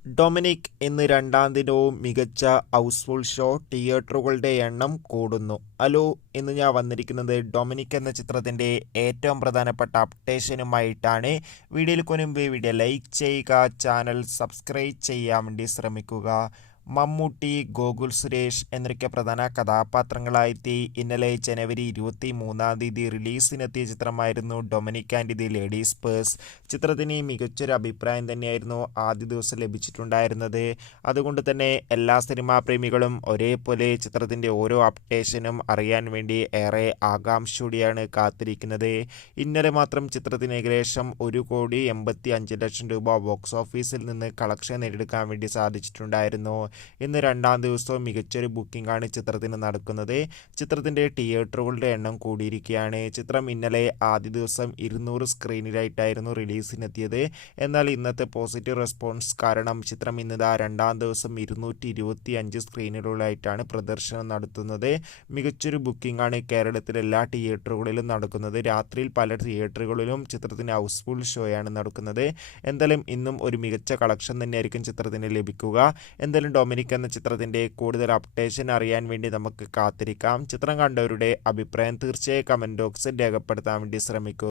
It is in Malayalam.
ഡൊമിനിക് ഇന്ന് രണ്ടാം ദിനവും മികച്ച ഹൗസ്ഫുൾ ഷോ, തിയേറ്ററുകളുടെ എണ്ണം കൂടുന്നു. ഹലോ, ഇന്ന് ഞാൻ വന്നിരിക്കുന്നത് ഡൊമിനിക് എന്ന ചിത്രത്തിൻ്റെ ഏറ്റവും പ്രധാനപ്പെട്ട അപ്ഡേഷനുമായിട്ടാണ്. വീഡിയോയിൽ മുൻപ് വീഡിയോ ലൈക്ക് ചെയ്യുക, ചാനൽ സബ്സ്ക്രൈബ് ചെയ്യാൻ വേണ്ടി ശ്രമിക്കുക. മമ്മൂട്ടി, ഗോകുൽ സുരേഷ് എന്നൊക്കെ പ്രധാന കഥാപാത്രങ്ങളായെത്തി ഇന്നലെ ജനുവരി 23 റിലീസിനെത്തിയ ചിത്രമായിരുന്നു Dominic and the ladies purse. ചിത്രത്തിന് മികച്ചൊരു അഭിപ്രായം തന്നെയായിരുന്നു ആദ്യ ദിവസം ലഭിച്ചിട്ടുണ്ടായിരുന്നത്. അതുകൊണ്ട് തന്നെ എല്ലാ സിനിമാ പ്രേമികളും ഒരേപോലെ ചിത്രത്തിൻ്റെ ഓരോ അപ്ഡേഷനും അറിയാൻ വേണ്ടി ഏറെ ആകാംക്ഷയോടെയാണ് കാത്തിരിക്കുന്നത്. ഇന്നലെ മാത്രം ചിത്രത്തിന് ഏകദേശം 1,85,00,000 രൂപ ബോക്സ് ഓഫീസിൽ നിന്ന് കളക്ഷൻ നേടിയെടുക്കാൻ വേണ്ടി സാധിച്ചിട്ടുണ്ടായിരുന്നു. ഇന്ന് രണ്ടാം ദിവസവും മികച്ചൊരു ബുക്കിംഗ് ആണ് ചിത്രത്തിന് നടക്കുന്നത്. ചിത്രത്തിൻ്റെ തിയേറ്ററുകളുടെ എണ്ണം കൂടിയിരിക്കുകയാണ്. ചിത്രം ഇന്നലെ ആദ്യ ദിവസം 200 സ്ക്രീനിലായിട്ടായിരുന്നു റിലീസിനെത്തിയത്. എന്നാൽ ഇന്നത്തെ പോസിറ്റീവ് റെസ്പോൺസ് കാരണം ചിത്രം ഇന്നിതാ രണ്ടാം ദിവസം 225 സ്ക്രീനുകളിലായിട്ടാണ് പ്രദർശനം നടത്തുന്നത്. മികച്ചൊരു ബുക്കിംഗ് ആണ് കേരളത്തിലെ എല്ലാ തിയേറ്ററുകളിലും നടക്കുന്നത്. രാത്രിയിൽ പല തിയേറ്ററുകളിലും ചിത്രത്തിന് ഹൗസ്ഫുൾ ഷോയാണ് നടക്കുന്നത്. എന്തായാലും ഇന്നും ഒരു മികച്ച കളക്ഷൻ തന്നെയായിരിക്കും ചിത്രത്തിന് ലഭിക്കുക. എന്തായാലും ഡൊമിനിക് എന്ന ചിത്രത്തിൻ്റെ കൂടുതൽ അപ്ഡേഷൻ അറിയാൻ വേണ്ടി നമുക്ക് കാത്തിരിക്കാം. ചിത്രം കണ്ടവരുടെ അഭിപ്രായം തീർച്ചയായും കമൻറ്റ് ബോക്സിൽ രേഖപ്പെടുത്താൻ വേണ്ടി ശ്രമിക്കുക.